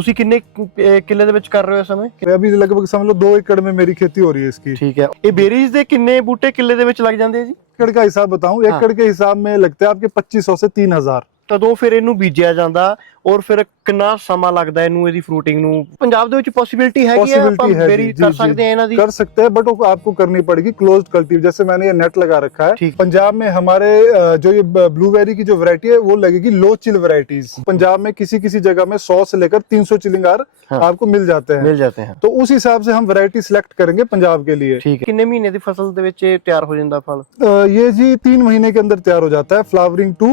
ਤੁਸੀਂ ਕਿੰਨੇ ਕਿੱਲੇ ਦੇ ਵਿੱਚ ਕਰ ਰਹੇ ਹੋ ਇਸ ਸਮੇਂ? अभी लगभग समझ लो 2 एकड़ में मेरी खेती हो रही है इसकी। ठीक है। ये बेरीज ਦੇ ਕਿੰਨੇ ਬੂਟੇ ਕਿੱਲੇ ਦੇ ਵਿੱਚ ਲੱਗ ਜਾਂਦੇ ਆ ਜੀ? एकड़ का हिसाब बताऊं, एकड़ के हिसाब में लगते हैं आपके 2500 से 3000। ਕਦੋਂ ਫਿਰ ਇਹਨੂੰ ਬੀਜਿਆ ਜਾਂਦਾ ਔਰ ਫਿਰ ਕਿੰਨਾ ਸਮਾਂ ਲੱਗਦਾ ਇਹਨੂੰ ਇਹਦੀ ਫਰੂਟਿੰਗ ਨੂੰ? ਪੰਜਾਬ ਦੇ ਵਿੱਚ ਪੋਸਿबिलिटी ਹੈਗੀ ਹੈ ਆਪਾਂ ਬੇਰੀ ਕਰ ਸਕਦੇ हैं ਇਹਨਾਂ ਦੀ? कर सकते हैं, बट वो आपको करनी पड़ेगी क्लोज्ड कल्टीव। जैसे मैंने ये नेट लगा रखा है। पंजाब में हमारे जो ये ब्लूबेरी की जो वैरायटी है वो लगेगी लो चिल वैरायटीज। पंजाब में किसी किसी जगह में 100 से लेकर 300 चिलिंगार आपको मिल जाते हैं। तो उस हिसाब से हम वैरायटी सिलेक्ट करेंगे पंजाब के लिए। ठीक है। कितने महीने की फसल ਦੇ ਵਿੱਚ ਤਿਆਰ ਹੋ ਜਾਂਦਾ ਫਲ? ये जी 3 महीने के अंदर तैयार हो जाता है, फ्लावरिंग टू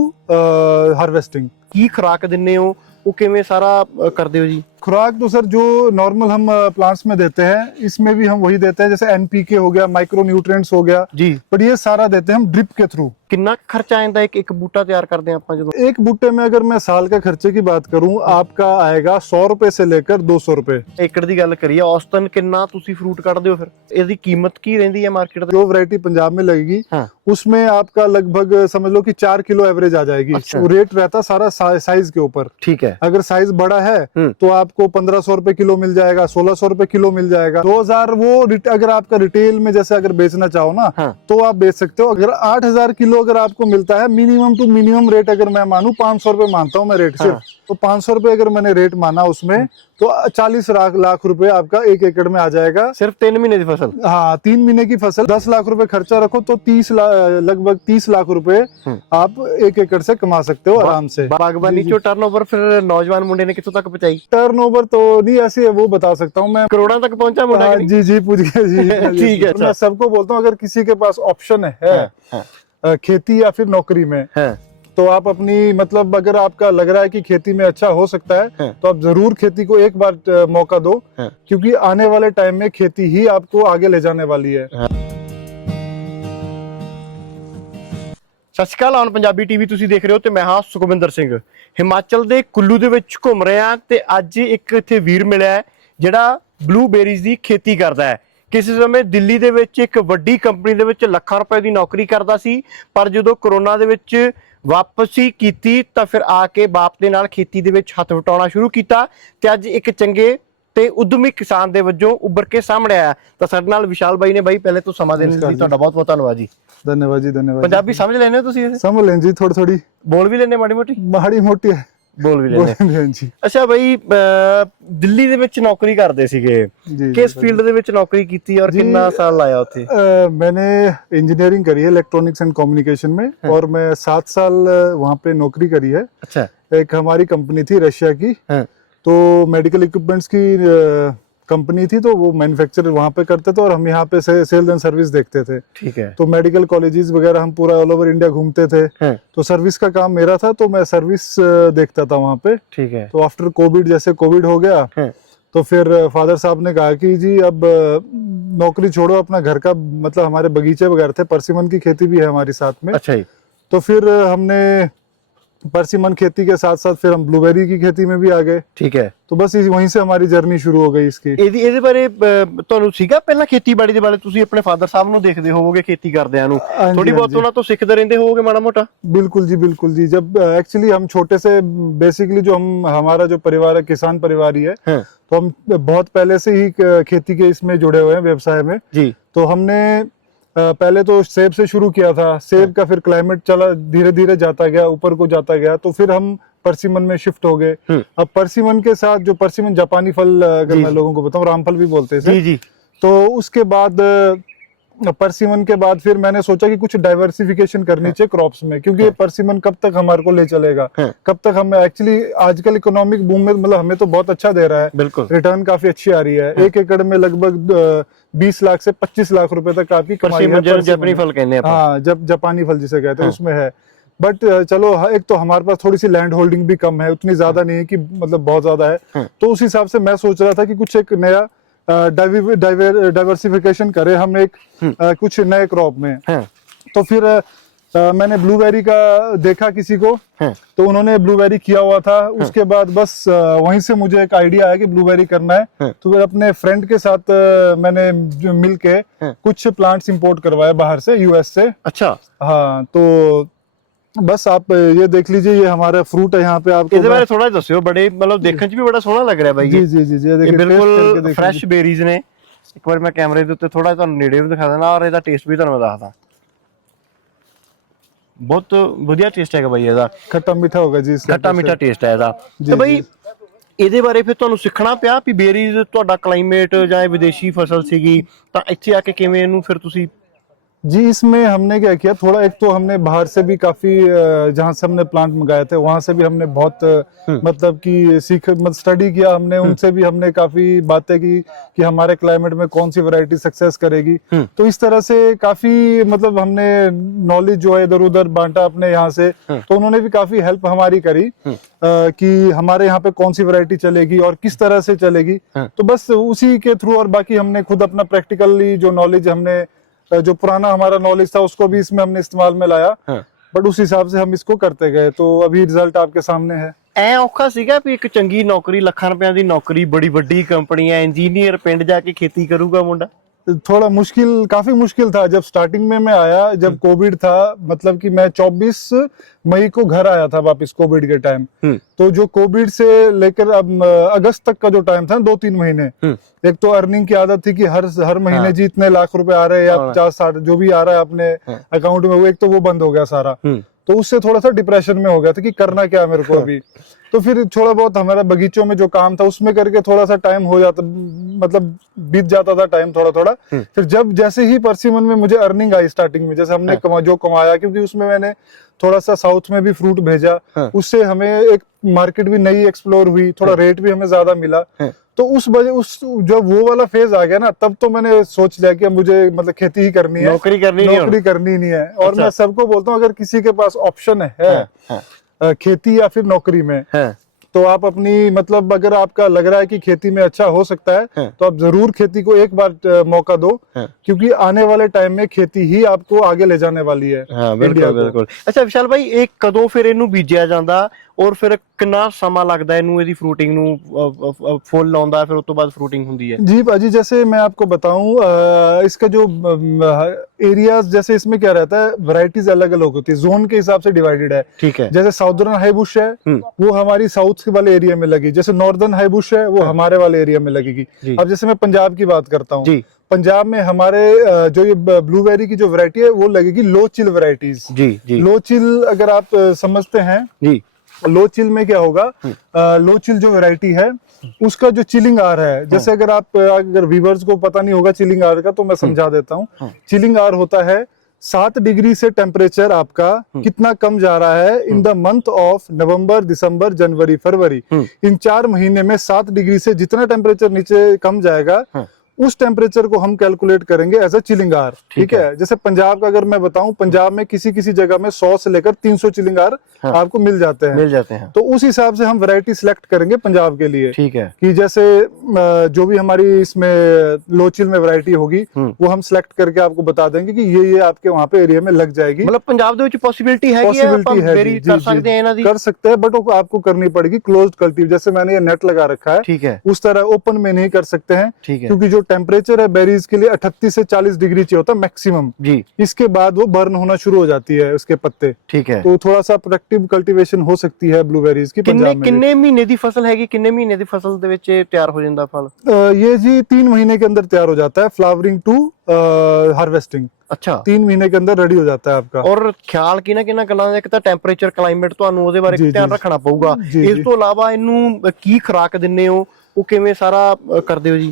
हार्वेस्टिंग। ਕੀ ਖੁਰਾਕ ਦਿੰਨੇ ਹੋ, ਉਹ ਕਿਵੇਂ ਸਾਰਾ ਕਰਦੇ ਹੋ ਜੀ? खुराक तो सर जो नॉर्मल हम प्लांट्स में देते हैं, इसमें भी हम वही देते हैं। जैसे एनपीके हो गया, माइक्रो न्यूट्रिएंट्स हो गया जी, बट ये सारा देते हैं हम ड्रिप के थ्रू। कितना खर्चा आएगा एक बूटा तैयार करते हैं अपन? जो एक बूटे में अगर मैं साल का खर्चे की बात करूं, आपका आएगा 100 रुपए से लेकर 200 रुपए। एकड़ की गल करिए, औसतन कितना तुसी फ्रूट कटदे हो? फिर इसकी कीमत की रहती है मार्केट में? जो वैरायटी पंजाब में लगेगी उसमें आपका लगभग समझ लो कि 4 किलो एवरेज आ जाएगी। अच्छा। रेट रहता सारा साइज के ऊपर। ठीक है। अगर साइज बड़ा है तो आपको 1500 रुपए किलो मिल जाएगा, 1600 रुपए किलो मिल जाएगा। 2000 वो अगर आपका रिटेल में जैसे अगर बेचना चाहो ना तो आप बेच सकते हो। अगर 8000 किलो अगर आपको मिलता है, मिनिमम टू मिनिमम रेट अगर मैं मानूं 500 रुपए मानता हूं मैं रेट सिर्फ, तो 500 रुपए अगर मैंने रेट माना उसमें तो 40 लाख रुपए आपका 1 एकड़ में आ जाएगा। सिर्फ 3 महीने की फसल? हाँ, 3 महीने की फसल। 10 लाख रुपए खर्चा रखो तो लगभग 30 लाख रुपए आप 1 एकड़ से कमा सकते हो आराम से। बागबानी जो टर्नओवर फिर नौजवान मुंडे ने कितों तक पहुंचाई? टर्नओवर तो नहीं ऐसे वो बता सकता हूँ मैं, करोड़ों तक पहुंचा मुंडा? जी जी पूछ गए जी। ठीक है। मैं सबको बोलता हूँ अगर किसी के पास ऑप्शन है खेती या फिर नौकरी में, तो आप अपनी मतलब अगर आपका लग रहा है कि खेती में अच्छा हो सकता है तो आप जरूर खेती को एक बार मौका दो, क्योंकि आने वाले टाइम में खेती ही आपको आगे ले जाने वाली है। ਸਤਿ ਸ਼੍ਰੀ ਅਕਾਲ। ਔਨ ਪੰਜਾਬੀ ਟੀਵੀ ਤੁਸੀਂ ਦੇਖ ਰਹੇ ਹੋ ਤੇ ਮੈਂ ਹਾਂ ਸੁਖਵਿੰਦਰ ਸਿੰਘ। ਹਿਮਾਚਲ ਦੇ ਕੁੱਲੂ ਦੇ ਵਿੱਚ ਘੁੰਮ ਰਹੇ ਹਾਂ ਤੇ ਅੱਜ ਇੱਕ ਇੱਥੇ ਵੀਰ ਮਿਲਿਆ ਹੈ ਜਿਹੜਾ ਬਲੂਬੇਰੀਜ਼ ਦੀ ਖੇਤੀ ਕਰਦਾ ਹੈ। ਕਿਸੇ ਸਮੇਂ ਦਿੱਲੀ ਦੇ ਵਿੱਚ ਇੱਕ ਵੱਡੀ ਕੰਪਨੀ ਦੇ ਵਿੱਚ ਲੱਖਾਂ ਰੁਪਏ ਦੀ ਨੌਕਰੀ ਕਰਦਾ ਸੀ, ਪਰ ਜਦੋਂ ਕੋਰੋਨਾ ਦੇ ਵਿੱਚ ਵਾਪਸੀ ਕੀਤੀ ਤਾਂ ਫਿਰ ਆ ਕੇ ਬਾਪ ਦੇ ਨਾਲ ਖੇਤੀ ਦੇ ਵਿੱਚ ਹੱਥ ਵਟਾਉਣਾ ਸ਼ੁਰੂ ਕੀਤਾ ਤੇ ਅੱਜ ਇੱਕ ਚੰਗੇ ਤੇ ਉਦਮੀ ਕਿਸਾਨ ਦੇ ਵਜੋਂ ਉੱਭਰ ਕੇ ਸਾਹਮਣੇ ਆਇਆ। ਤਾਂ ਸਾਡੇ ਨਾਲ ਵਿਸ਼ਾਲ ਬਾਈ ਨੇ। ਬਾਈ ਪਹਿਲੇ ਤੋਂ ਸਮਾਂ ਦੇਣ ਲਈ ਤੁਹਾਡਾ ਬਹੁਤ ਬਹੁਤ ਧੰਨਵਾਦ ਜੀ। धन्यवाद जी, धन्यवाद। पंजाबी समझ लेने हो तुसी? समझ लें जी, थोड़ी थोड़ी बोल भी लेने? माड़ी मोटी है, बोल भी लेने जी। अच्छा भाई, ਦਿੱਲੀ ਦੇ ਵਿੱਚ ਨੌਕਰੀ ਕਰਦੇ ਸੀਗੇ, ਕਿਸ ਫੀਲਡ ਦੇ ਵਿੱਚ ਨੌਕਰੀ ਕੀਤੀ और कितना साल लाया ਉੱਥੇ? मैंने इंजीनियरिंग करी है इलेक्ट्रॉनिक्स एंड कम्युनिकेशन में, और मैं 7 साल वहाँ पे नौकरी करी है। अच्छा। एक हमारी कंपनी थी रशिया की, तो मेडिकल इक्विपमेंट्स की कंपनी थी, तो वो मैन्युफैक्चर वहाँ पे करते थे और हम यहाँ पे सेल्स एंड सर्विस देखते थे। ठीक है। तो मेडिकल कॉलेजेस वगैरह हम पूरा ऑल ओवर इंडिया घूमते थे, तो सर्विस का काम मेरा था, तो मैं सर्विस देखता था वहाँ पे। ठीक है। तो आफ्टर कोविड, जैसे कोविड हो गया तो फिर फादर साहब ने कहा कि जी अब नौकरी छोड़ो, अपना घर का मतलब हमारे बगीचे वगैरह थे, परसिमन की खेती भी है हमारी साथ में। अच्छा। तो फिर हमने परसिमन खेती के साथ साथ फिर हम ब्लूबेरी की खेती में भी आ गए। ठीक है। तो बस वहीं से हमारी जर्नी शुरू हो गई इसकी। ਇਹਦੇ ਬਾਰੇ ਤੁਹਾਨੂੰ ਸੀਗਾ ਪਹਿਲਾਂ ਖੇਤੀਬਾੜੀ ਦੇ ਬਾਰੇ? ਤੁਸੀਂ ਆਪਣੇ ਫਾਦਰ ਸਾਹਿਬ ਨੂੰ ਦੇਖਦੇ ਹੋਵੋਗੇ ਖੇਤੀ ਕਰਦਿਆਂ ਨੂੰ, ਥੋੜੀ ਬਹੁਤ ਉਹਨਾਂ ਤੋਂ ਸਿੱਖਦੇ ਰਹਿੰਦੇ ਹੋਵੋਗੇ ਮਾੜਾ ਮੋਟਾ? बिल्कुल जी, बिल्कुल जी। जब एक्चुअली हम छोटे से बेसिकली जो हमारा जो परिवार है किसान परिवार ही है, तो हम बहुत पहले से ही खेती के इसमें जुड़े हुए हैं, व्यवसाय में जी। तो हमने पहले तो सेब से शुरू किया था। सेब का फिर क्लाइमेट चला, धीरे धीरे जाता गया, ऊपर को जाता गया, तो फिर हम परसिमन में शिफ्ट हो गए। अब परसिमन के साथ जो परसिमन जापानी फल अगर मैं लोगों को बताऊं, रामफल भी बोलते हैं जी। तो उसके बाद परसिमन के बाद फिर मैंने सोचा कि कुछ डाइवर्सिफिकेशन करनी चाहिए क्रॉप्स में, क्योंकि परसिमन कब तक हमारे को ले चलेगा, कब तक हम एक्चुअली आजकल इकोनॉमिक बूम में मतलब हमें तो बहुत अच्छा दे रहा है, बिल्कुल रिटर्न काफी अच्छी आ रही है। 1 एकड़ में लगभग 20 लाख से 25 लाख रुपए तक आपकी कमाई है। जापानी फल कहते हैं। हाँ, जब जापानी फल जिसे कहते हैं उसमें है। बट चलो, एक तो हमारे पास थोड़ी सी लैंड होल्डिंग भी कम है, उतनी ज्यादा नहीं है कि मतलब बहुत ज्यादा है, तो उस हिसाब से मैं सोच रहा था कि कुछ एक नया डाइवर्सिफिकेशन करें हम एक कुछ नए क्रॉप में। तो फिर मैंने ब्लूबेरी का देखा किसी को, तो उन्होंने ब्लूबेरी किया हुआ था। उसके बाद बस वहीं से मुझे एक आइडिया आया कि ब्लूबेरी करना है, तो फिर अपने फ्रेंड के साथ मैंने मिल के कुछ प्लांट्स इंपोर्ट करवाए बाहर से, यूएस से। अच्छा। हाँ, तो बस आप ये देख लीजिए, ये हमारा फ्रूट है यहाँ पे आपको। ਇਹਦੇ ਬਾਰੇ ਥੋੜਾ ਦੱਸਿਓ, ਬੜੇ ਮਤਲਬ ਦੇਖਣ 'ਚ ਵੀ ਬੜਾ ਸੋਹਣਾ ਲੱਗ ਰਿਹਾ ਬਾਈ। ਜੀ ਜੀ ਜੀ ਜੀ, ਇਹ ਦੇਖिए ਬਿਲਕੁਲ ਫਰੈਸ਼ ਬੇਰੀਜ਼ ਨੇ। ਇੱਕ ਵਾਰ ਮੈਂ ਕੈਮਰੇ ਦੇ ਉੱਤੇ ਥੋੜਾ ਤੁਹਾਨੂੰ ਨੇੜੇ ਵੀ ਦਿਖਾ ਦੇਣਾ, ਔਰ ਇਹਦਾ ਟੇਸਟ ਵੀ ਤੁਹਾਨੂੰ ਮੈਂ ਦੱਸਦਾ। ਬਹੁਤ ਵਧੀਆ ਟੇਸਟ ਹੈਗਾ ਬਾਈ ਇਹਦਾ, खट्टा मीठा होगा जी, ਖੱਟਾ ਮਿੱਠਾ ਟੇਸਟ ਹੈ ਇਹਦਾ। ਤੇ ਬਾਈ ਇਹਦੇ ਬਾਰੇ ਫਿਰ ਤੁਹਾਨੂੰ ਸਿੱਖਣਾ ਪਿਆ ਵੀ ਬੇਰੀਜ਼ ਤੁਹਾਡਾ ਕਲਾਈਮੇਟ ਜਾਂ ਇਹ ਵਿਦੇਸ਼ੀ ਫਸਲ ਸੀਗੀ, ਤਾਂ ਇੱਥੇ ਆ ਕੇ ਕਿਵੇਂ ਇਹਨੂੰ ਫਿਰ ਤੁਸੀਂ? जी, इसमें हमने क्या किया, थोड़ा एक तो हमने बाहर से भी काफी, जहाँ से हमने प्लांट मंगाए थे वहां से भी हमने बहुत मतलब कि स्टडी किया हमने, उनसे भी हमने काफी बातें की कि हमारे क्लाइमेट में कौन सी वैरायटी सक्सेस करेगी। तो इस तरह से काफी मतलब हमने नॉलेज जो है इधर उधर बांटा अपने यहाँ से, तो उन्होंने भी काफी हेल्प हमारी करी कि हमारे यहाँ पे कौन सी वैरायटी चलेगी और किस तरह से चलेगी। तो बस उसी के थ्रू, और बाकी हमने खुद अपना प्रैक्टिकली जो नॉलेज हमने, जो पुराना हमारा नॉलेज था उसको भी इसमें हमने इस्तेमाल में लाया, बट उस हिसाब से हम इसको करते गए, तो अभी रिजल्ट आपके सामने है। ਐ ਔਖਾ ਸੀਗਾ ਵੀ ਇੱਕ ਚੰਗੀ ਨੌਕਰੀ, ਲੱਖਾਂ ਰੁਪਏ ਦੀ ਨੌਕਰੀ, ਬੜੀ ਵੱਡੀ ਕੰਪਨੀ ਹੈ, ਇੰਜੀਨੀਅਰ, ਪਿੰਡ ਜਾ ਕੇ खेती ਕਰੂਗਾ ਮੁੰਡਾ? थोड़ा मुश्किल, काफी मुश्किल था जब स्टार्टिंग में मैं आया, जब कोविड था, मतलब कि मैं 24 मई को घर आया था वापस कोविड के टाइम। तो जो कोविड से लेकर अब अगस्त तक का जो टाइम था, 2-3 महीने, एक तो अर्निंग की आदत थी कि हर महीने जी इतने लाख रुपए आ रहे हैं या 50-60 जो भी आ रहा है अपने अकाउंट में, वो एक तो वो बंद हो गया सारा। तो उससे थोड़ा सा डिप्रेशन में हो गया था कि करना क्या मेरे को अभी। तो फिर थोड़ा बहुत हमारा बगीचों में जो काम था उसमें करके थोड़ा सा टाइम हो जाता, मतलब बीत जाता था टाइम थोड़ा थोड़ा। फिर जब जैसे ही परसिमन में मुझे अर्निंग आई स्टार्टिंग में, जैसे हमने जो कमाया, क्योंकि उसमें मैंने थोड़ा सा साउथ में भी फ्रूट भेजा, उससे हमें एक मार्केट भी नई एक्सप्लोर हुई, थोड़ा रेट भी हमें ज्यादा मिला। तो उस जब वो वाला फेज आ गया ना, तब तो मैंने सोच लिया कि मुझे मतलब खेती ही करनी है, नौकरी करनी नहीं है। और मैं सबको बोलता हूँ, अगर किसी के पास ऑप्शन है खेती या फिर नौकरी में, तो आप अपनी, मतलब अगर आपका लग रहा है कि खेती में अच्छा हो सकता है, तो आप जरूर खेती को एक बार मौका दो, क्योंकि आने वाले टाइम में खेती ही आपको आगे ले जाने वाली है। बिल्कुल बिल्कुल। अच्छा विशाल भाई, एक कदों फिर इनू बीजिया जांदा और फिर कितना समा लगता है इनू, इहदी फ्रूटिंग नू, फुल आउंदा फिर उस तो बाद फ्रूटिंग हुंदी है? जी भाजी, जैसे मैं आपको बताऊं, इसका जो एरियाज, जैसे इसमें क्या रहता है, वैरायटीज अलग अलग होती है, जोन के हिसाब से डिवाइडेड है। ठीक है। जैसे साउदर्न हाईबुश है, वो हमारी साउथ वाले एरिया में लगी, जैसे नॉर्दर्न हाईबुश है वो हमारे वाले एरिया में लगेगी। अब जैसे मैं पंजाब की बात करता हूँ, पंजाब में हमारे जो ये ब्लूबेरी की जो वैरायटी है वो लगेगी लो चिल वैरायटीज। जी। लो चिल अगर आप समझते हैं जी, लो चिल में क्या होगा, लो चिल जो वैरायटी है उसका जो चिलिंग आर है, जैसे अगर व्यूअर्स को पता नहीं होगा चिलिंग आर का, तो मैं समझा देता हूँ। चिलिंग आर होता है 7 डिग्री से टेम्परेचर आपका कितना कम जा रहा है in the month of November, December, January, February. इन 4 महीने में 7 डिग्री से जितना टेम्परेचर नीचे कम जाएगा, उस टेम्परेचर को हम कैलकुलेट करेंगे एज अ चिलिंग आर। ठीक है। जैसे पंजाब का अगर मैं बताऊं, पंजाब में किसी किसी जगह में 100 से लेकर 300 चिलिंग आर आपको मिल जाते हैं। तो उस हिसाब से हम वैरायटी सिलेक्ट करेंगे पंजाब के लिए। ठीक है। कि जैसे जो भी हमारी इसमें लो चिल में वैरायटी होगी, वो हम सिलेक्ट करके आपको बता देंगे कि ये आपके वहाँ पे एरिया में लग जाएगी। मतलब पंजाब है, पॉसिबिलिटी है कर सकते हैं, बट वो आपको करनी पड़ेगी क्लोज्ड कल्टीव, जैसे मैंने ये नेट लगा रखा है। ठीक है। उस तरह ओपन में नहीं कर सकते हैं, क्योंकि जो टेम्परेचर है बेरीज के लिए 38 से 40 डिग्री चाहिए होता है मैक्सिमम जी। इसके बाद वो बर्न होना शुरू हो जाती है उसके पत्ते। ठीक है। तो थोड़ा सा प्रोडक्टिव कल्टीवेशन हो सकती है ब्लूबेरीज की। किन्ने महीने दी फसल हैगी, किन्ने महीने दी फसल दे विच तैयार हो जांदा फल? ये जी 3 महीने के अंदर तैयार हो जाता है, फ्लावरिंग टू हार्वेस्टिंग। अच्छा, 3 महीने के अंदर रेडी हो जाता है आपका। और ख्याल किना गल्लां दा, एक तां टेम्परेचर, क्लाइमेट तुहानूं ओहदे बारे ध्यान रखना पਊਗਾ। इस तो इलावा इनू की खुराक दिंदे हो, वो किवें सारा करदे हो जी?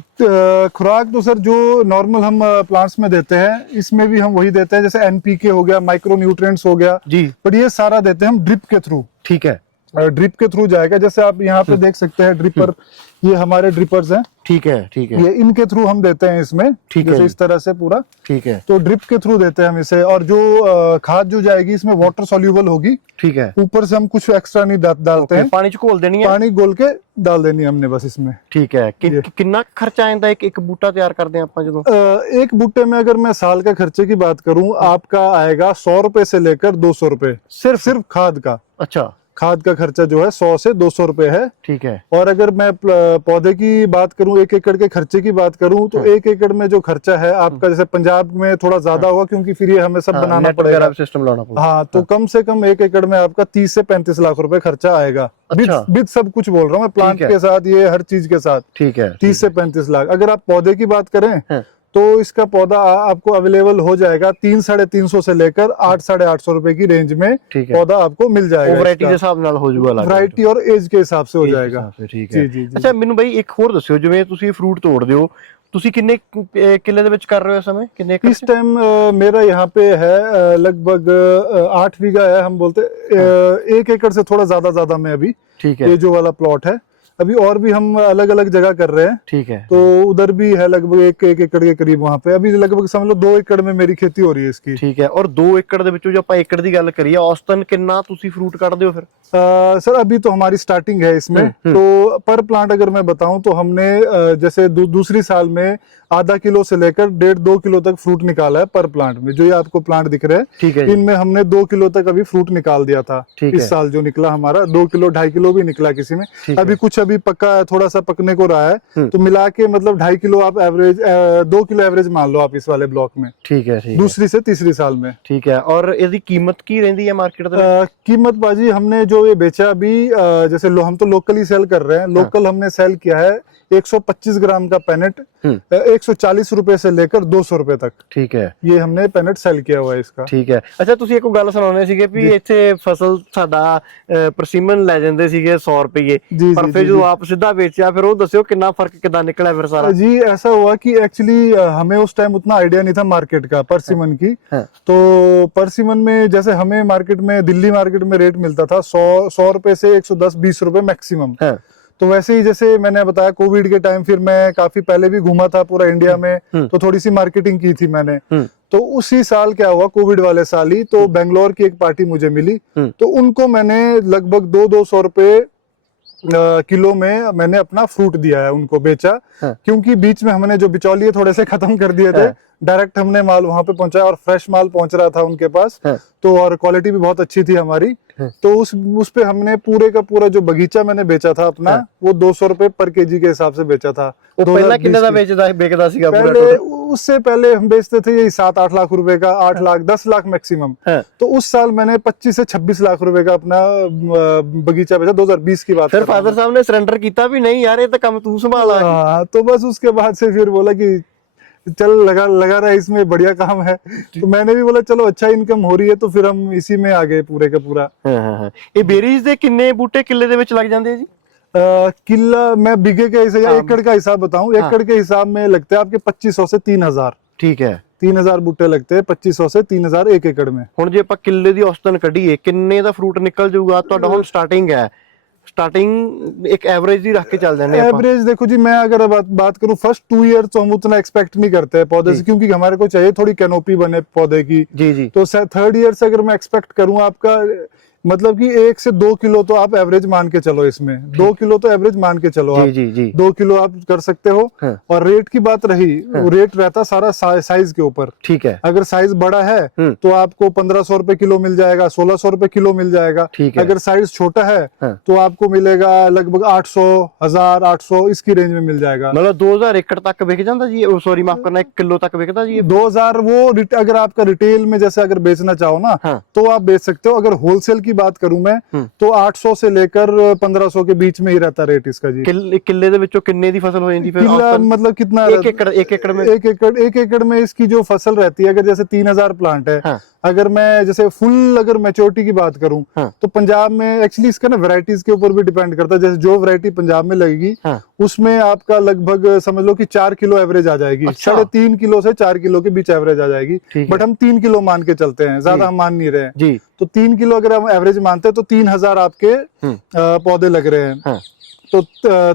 खुराक तो सर जो नॉर्मल हम प्लांट्स में देते हैं, इसमें भी हम वही देते हैं, जैसे एनपीके हो गया, माइक्रो न्यूट्रिएंट्स हो गया जी, बट ये सारा देते हैं हम ड्रिप के थ्रू। ठीक है। ड्रिप के थ्रू जाएगा, जैसे आप यहाँ पे देख सकते हैं ड्रिपर, ये हमारे ड्रिपर्स हैं। ठीक है। ठीक है। ये इनके थ्रू हम देते हैं इसमें। ठीक है। इस तरह से पूरा। ठीक है। तो ड्रिप के थ्रू देते हैं हम इसे, और जो खाद जो जाएगी इसमें वाटर सोल्यूबल होगी। ठीक है। ऊपर से हम कुछ एक्स्ट्रा नहीं डालते हैं, पानी घोल देनी है, पानी घोल के डाल देनी है हमने बस इसमें। ठीक है। कितना खर्चा आंदा एक बूटा तैयार करते हैं आप? एक बूटे में अगर मैं साल का खर्चे की बात करूं, आपका आएगा 100 रुपए से लेकर 200 रुपए सिर्फ खाद का। अच्छा। खाद का खर्चा जो है 100 से 200 रुपए है। ठीक है। और अगर मैं पौधे की बात करूं, 1 एकड़ के खर्चे की बात करूं, तो 1 एकड़ में जो खर्चा है आपका, जैसे पंजाब में थोड़ा ज्यादा होगा क्योंकि फिर ये हमें सब बनाना पड़ेगा, सिस्टम लाना पड़ेगा। हाँ, तो कम से कम 1 एकड़ में आपका 30 से 35 लाख रुपए खर्चा आएगा। अच्छा। विद सब कुछ बोल रहा हूँ मैं, प्लांट के साथ, ये हर चीज के साथ। ठीक है। 30 से 35 लाख। अगर आप पौधे की बात करें तो इसका पौधा आपको अवेलेबल हो जाएगा 300-350 से लेकर 800-850 रुपए की रेंज में पौधा आपको मिल जाएगा। वैरायटी के हिसाब ਨਾਲ ਹੋ ਜਾਊਗਾ, वैरायटी और एज के हिसाब से हो जाएगा। ठीक है। अच्छा ਮੈਨੂੰ ਬਾਈ ਇੱਕ ਹੋਰ ਦੱਸਿਓ, ਜਿਵੇਂ ਤੁਸੀਂ ਫਰੂਟ ਤੋੜਦੇ ਹੋ, ਤੁਸੀਂ ਕਿੰਨੇ ਕਿੱਲੇ ਦੇ ਵਿੱਚ ਕਰ ਰਹੇ ਹੋ ਇਸ ਸਮੇਂ, कितने एकड़? इस टाइम मेरा यहाँ पे है लगभग 8 बीघा है, हम बोलते 1 एकड़ से थोड़ा ज्यादा में अभी। ठीक है। ये जो वाला प्लॉट है, अभी और भी हम अलग अलग जगह कर रहे हैं। ठीक है। तो उधर भी है लगभग 1 एकड़ के करीब, वहां पे अभी लगभग समझ लो 2 एकड़ में मेरी खेती हो रही है इसकी। ठीक है। और 2 एकड़ ਦੇ ਵਿੱਚੋਂ ਜੇ ਆਪਾਂ ਏਕੜ ਦੀ ਗੱਲ ਕਰੀਏ, औसतन ਕਿੰਨਾ ਤੁਸੀਂ ਫਰੂਟ ਕੱਢਦੇ ਹੋ ਫਿਰ? सर अभी तो हमारी स्टार्टिंग है इसमें, तो पर प्लांट अगर मैं बताऊं तो हमने जैसे दूसरी साल में आधा किलो से लेकर 1.5-2 किलो तक फ्रूट निकाला है पर प्लांट में। जो ये आपको प्लांट दिख रहे हैं, इनमें हमने 2 किलो तक अभी फ्रूट निकाल दिया था। इस साल जो निकला हमारा 2 किलो 2.5 किलो भी निकला किसी में। अभी कुछ अभी पक्का थोड़ा सा पकने को रहा है, तो मिला के मतलब 2.5 किलो आप एवरेज, 2 किलो एवरेज मान लो आप इस वाले ब्लॉक में। ठीक है। दूसरी से तीसरी साल में। ठीक है। और इसकी कीमत की रहती है मार्केट में? कीमत बाजी हमने जो ये बेचा अभी, जैसे हम तो लोकली सेल कर रहे हैं। लोकल हमने सेल किया है 125 ग्राम का पैनेट 140 रुपए से लेकर 200 रुपए तक। ठीक है। ये हमने पैनेट सेल किया हुआ है इसका। ठीक है। अच्छा, ਤੁਸੀਂ ਇੱਕ ਗੱਲ ਸੁਣਾਉਣੇ ਸੀਗੇ ਵੀ ਇੱਥੇ ਫਸਲ ਸਾਡਾ ਪ੍ਰਸੀਮਨ ਲੈ ਜਾਂਦੇ ਸੀਗੇ 100 ਰੁਪਏ, ਪਰ ਫਿਰ ਜਦੋਂ ਆਪ ਸਿੱਧਾ ਵੇਚਿਆ, ਫਿਰ ਉਹ ਦੱਸਿਓ ਕਿੰਨਾ फर्क कितना निकला फिर सारा? जी ऐसा हुआ कि एक्चुअली हमें उस टाइम उतना आइडिया नहीं था मार्केट का, परसिमन की। तो परसिमन में जैसे हमें मार्केट में, दिल्ली मार्केट में रेट मिलता था 100 रुपए से 110-20 रुपए मैक्सिमम। तो वैसे ही जैसे मैंने बताया, कोविड के टाइम फिर मैं काफी पहले भी घूमा था पूरा इंडिया में, तो थोड़ी सी मार्केटिंग की थी मैंने। तो उसी साल क्या हुआ, कोविड वाले साल ही, तो बेंगलोर की एक पार्टी मुझे मिली, तो उनको मैंने लगभग 200 रुपए किलो में मैंने अपना फ्रूट दिया है, उनको बेचा। क्योंकि बीच में हमने जो बिचौलिए थोड़े से खत्म कर दिए थे, डायरेक्ट हमने माल वहां पे पहुंचाया और फ्रेश माल पहुंच रहा था उनके पास। तो और क्वालिटी भी बहुत अच्छी थी हमारी। तो उस पे हमने पूरे का पूरा जो बगीचा मैंने बेचा था अपना, वो 200 रुपए पर केजी के हिसाब से बेचा था। पहले उससे पहले हम बेचते थे यही 7-8 लाख रुपए का, 8 लाख 10 लाख मैक्सिमम। तो उस साल मैंने 25 से 26 लाख रुपए का अपना बगीचा बेचा, 2020 की बात। फिर फादर साहब ने सरेंडर किया भी नहीं यार, ये तो काम तू संभाला। हाँ, तो बस उसके बाद से फिर बोला कि चल लगा रहा है इसमें, बढ़िया काम है। तो मैंने भी बोला चलो अच्छा इनकम हो रही है, तो फिर हम इसी में आ गए पूरे का पूरा। ये बेरीज दे किन्ने बूटे किले दे विच लग जांदे हैं जी? किला मैं बीघे के हिसाब या एकड़ का हिसाब बताऊं, एकड़ के हिसाब में लगते हैं आपके 2500 से 3000। ठीक है। 3000 बूटे लगते हैं 2500 से 3000 1 एकड़ में। हुण जे आपां किले दी औसतन कढीए, किन्ने दा फ्रूट निकल जाऊगा तुहाडा? हुण स्टार्टिंग है, स्टार्टिंग एक एवरेज ही रख के चल जाने। एवरेज देखो जी, मैं अगर बात करूं फर्स्ट 2 ईयर तो हम उतना एक्सपेक्ट नहीं करते हैं पौधे से, क्योंकि हमारे को चाहिए थोड़ी कैनोपी बने पौधे की। जी। तो 3rd ईयर से अगर मैं एक्सपेक्ट करूं आपका, मतलब कि 1 से 2 किलो तो आप एवरेज मान के चलो इसमें, 2 किलो तो एवरेज मान के चलो आप। जी। 2 किलो आप कर सकते हो। और रेट की बात रही, रेट रहता सारा साइज के ऊपर। ठीक है। अगर साइज बड़ा है तो आपको 1500 रुपए किलो मिल जाएगा, 1600 रुपए किलो मिल जाएगा। अगर साइज छोटा है तो आपको मिलेगा लगभग 800, 1000, 800 इसकी रेंज में मिल जाएगा। मतलब 2000 एकड़ तक बिक जाता जी? सॉरी माफ करना, 1 किलो तक बिकता जी? 2000 वो अगर आपका रिटेल में जैसे अगर बेचना चाहो ना, तो आप बेच सकते हो। अगर होलसेल की बात करूं मैं, तो 800 से लेकर 1500 के बीच में ही रहता रेट इसका जी। किले दे विचों किन्ने दी फसल हो जाती फिर? किला मतलब कितना? 1 एकड़ में 1 एकड़ में इसकी जो फसल रहती है, अगर जैसे 3000 प्लांट है, अगर मैं जैसे फुल अगर मैच्योरिटी की बात करूं, तो पंजाब में एक्चुअली इसका ना वैरायटीज के ऊपर भी डिपेंड करता है। जैसे जो वैरायटी पंजाब में लगेगी, उसमें आपका लगभग समझ लो कि 4 किलो एवरेज आ जाएगी। 3.5 किलो से 4 किलो के बीच एवरेज आ जाएगी। बट हम 3 किलो मान के चलते हैं, ज्यादा हम मान नहीं रहे हैं। तो 3 किलो अगर हम एवरेज मानते हैं तो 3000 आपके पौधे लग रहे हैं। तो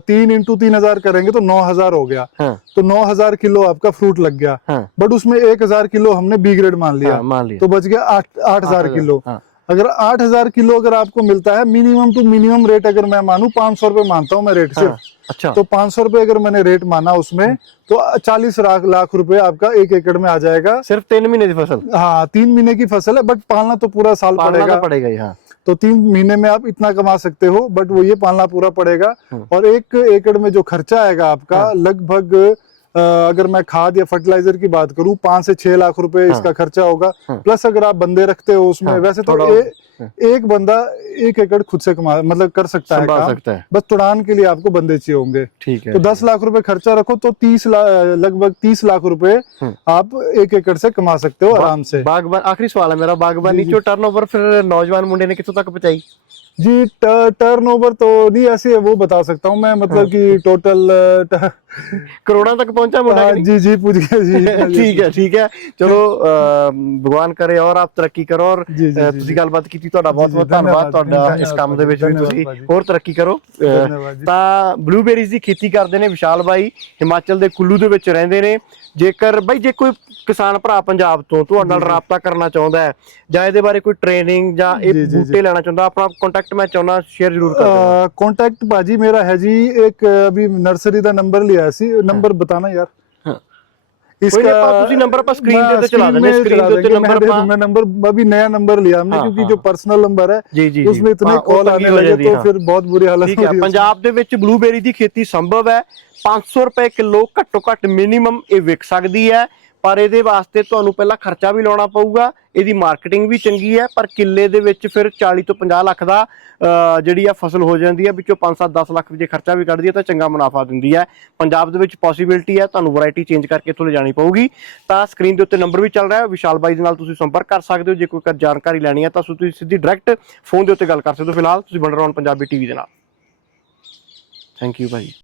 3 × 3000 करेंगे तो 9000 हो गया। तो 9000 किलो आपका फ्रूट लग गया। बट उसमें 1000 किलो हमने बी ग्रेड मान लिया, तो बच गया 8000 किलो। अगर 8000 किलो अगर आपको मिलता है, मिनिमम टू मिनिमम रेट अगर मैं मानूं 500 रुपए मानता हूं मैं रेट सिर्फ। अच्छा। तो 500 रुपए अगर मैंने रेट माना उसमें, तो 40 लाख रुपए आपका 1 एकड़ में आ जाएगा। सिर्फ 3 महीने की फसल? हाँ, 3 महीने की फसल है, बट पालना तो पूरा साल पड़ेगा। तो 3 महीने में आप इतना कमा सकते हो, बट वो ये पालना पूरा पड़ेगा। और 1 एकड़ में जो खर्चा आएगा आपका लगभग अगर मैं खाद या फर्टिलाइजर की बात करूं 5 से 6 लाख रुपए इसका खर्चा होगा। प्लस अगर आप बंदे रखते हो उसमें, वैसे तो एक बंदा 1 एकड़ खुद से कमा मतलब कर सकता है काम, बस तुड़ान के लिए आपको बंदे चाहिए होंगे। ठीक है। तो 10 लाख रुपए खर्चा रखो तो लगभग 30 लाख रुपए आप 1 एकड़ से कमा सकते हो आराम से। बागबान, आखिरी सवाल है मेरा, बागबानी जो टर्नओवर फिर नौजवान मुंडे ने कितों तक पहुंचाई जी? टर्नओवर तो नहीं ऐसे वो बता सकता हूँ मैं, मतलब कि टोटल करोड़ों तक पहुंचा मुंडा? जी जी पूछ गया जी। ठीक है, ठीक है, चलो भगवान करे और आप तरक्की करो। और ਤੁਸੀਂ ਗੱਲਬਾਤ ਕੀਤੀ, ਤੁਹਾਡਾ ਬਹੁਤ ਬਹੁਤ ਧੰਨਵਾਦ। ਤੁਹਾਡਾ ਇਸ ਕੰਮ ਦੇ ਵਿੱਚ ਵੀ ਤੁਸੀਂ ਹੋਰ ਤਰੱਕੀ ਕਰੋ। ਤਾਂ ਬਲੂਬੇਰੀਜ਼ ਦੀ ਖੇਤੀ ਕਰਦੇ ਨੇ ਵਿਸ਼ਾਲ ਬਾਈ, ਹਿਮਾਚਲ ਦੇ ਕੁੱਲੂ ਦੇ ਵਿੱਚ ਰਹਿੰਦੇ ਨੇ। ਜੇਕਰ ਬਾਈ ਜੇ ਕੋਈ ਕਿਸਾਨ ਭਰਾ ਪੰਜਾਬ ਤੋਂ ਤੁਹਾਡੇ ਨਾਲ ਰਾਬਤਾ ਕਰਨਾ ਚਾਹੁੰਦਾ ਹੈ ਜਾਂ ਇਹਦੇ ਬਾਰੇ ਕੋਈ ਟ੍ਰੇਨਿੰਗ ਜਾਂ ਇਹ ਬੂਟੇ ਲੈਣਾ ਚਾਹੁੰਦਾ, ਆਪਣਾ ਕੰਟੈਕਟ मैं चाहना शेयर जरूर कर देना। कांटेक्ट बाजी मेरा है जी, एक अभी नर्सरी का नंबर लिया सी, नंबर बताना यार। इसका नंबर पर स्क्रीन पे चला देंगे, स्क्रीन पे नंबर पर मैं नंबर अभी नया नंबर लिया हमने, क्योंकि जो पर्सनल नंबर है उसमें इतने कॉल आने लगे तो फिर बहुत बुरी हालत हो रही है। पंजाब ਦੇ ਵਿੱਚ ਬਲੂਬੇਰੀ ਦੀ ਖੇਤੀ ਸੰਭਵ ਹੈ। 500 रुपए किलो ਘੱਟੋ ਘੱਟ ਮਿਨੀਮਮ ਇਹ ਵਿਕ ਸਕਦੀ ਹੈ, ਪਰ ਇਹਦੇ ਵਾਸਤੇ ਤੁਹਾਨੂੰ ਪਹਿਲਾਂ ਖਰਚਾ ਵੀ ਲਾਉਣਾ ਪਊਗਾ। ਇਹਦੀ ਮਾਰਕੀਟਿੰਗ ਵੀ ਚੰਗੀ ਹੈ, ਪਰ ਕਿੱਲੇ ਦੇ ਵਿੱਚ ਫਿਰ 40 ਤੋਂ 50 ਲੱਖ ਦਾ ਜਿਹੜੀ ਆ ਫਸਲ ਹੋ ਜਾਂਦੀ ਹੈ, ਵਿੱਚੋਂ 5-7-10 ਲੱਖ ਜੇ ਖਰਚਾ ਵੀ ਕੱਢਦੀ ਹੈ ਤਾਂ ਚੰਗਾ ਮੁਨਾਫਾ ਦਿੰਦੀ ਹੈ। ਪੰਜਾਬ ਦੇ ਵਿੱਚ ਪੋਸੀਬਿਲਿਟੀ ਹੈ, ਤੁਹਾਨੂੰ ਵੈਰਾਈਟੀ ਚੇਂਜ ਕਰਕੇ ਇੱਥੋਂ ਲਿਜਾਣੀ ਪਊਗੀ। ਤਾਂ ਸਕਰੀਨ ਦੇ ਉੱਤੇ ਨੰਬਰ ਵੀ ਚੱਲ ਰਿਹਾ ਹੈ, ਵਿਸ਼ਾਲ ਬਾਈ ਦੇ ਨਾਲ ਤੁਸੀਂ ਸੰਪਰਕ ਕਰ ਸਕਦੇ ਹੋ। ਜੇ ਕੋਈ ਜਾਣਕਾਰੀ ਲੈਣੀ ਹੈ ਤਾਂ ਤੁਸੀਂ ਸਿੱਧੀ ਡਾਇਰੈਕਟ ਫੋਨ ਦੇ ਉੱਤੇ ਗੱਲ ਕਰ ਸਕਦੇ ਹੋ। ਫਿਲਹਾਲ ਤੁਸੀਂ ਬਣ ਰਹੇ ਹੋ ਪੰਜਾਬੀ ਟੀਵੀ ਦੇ ਨਾਲ। Thank you Bhai.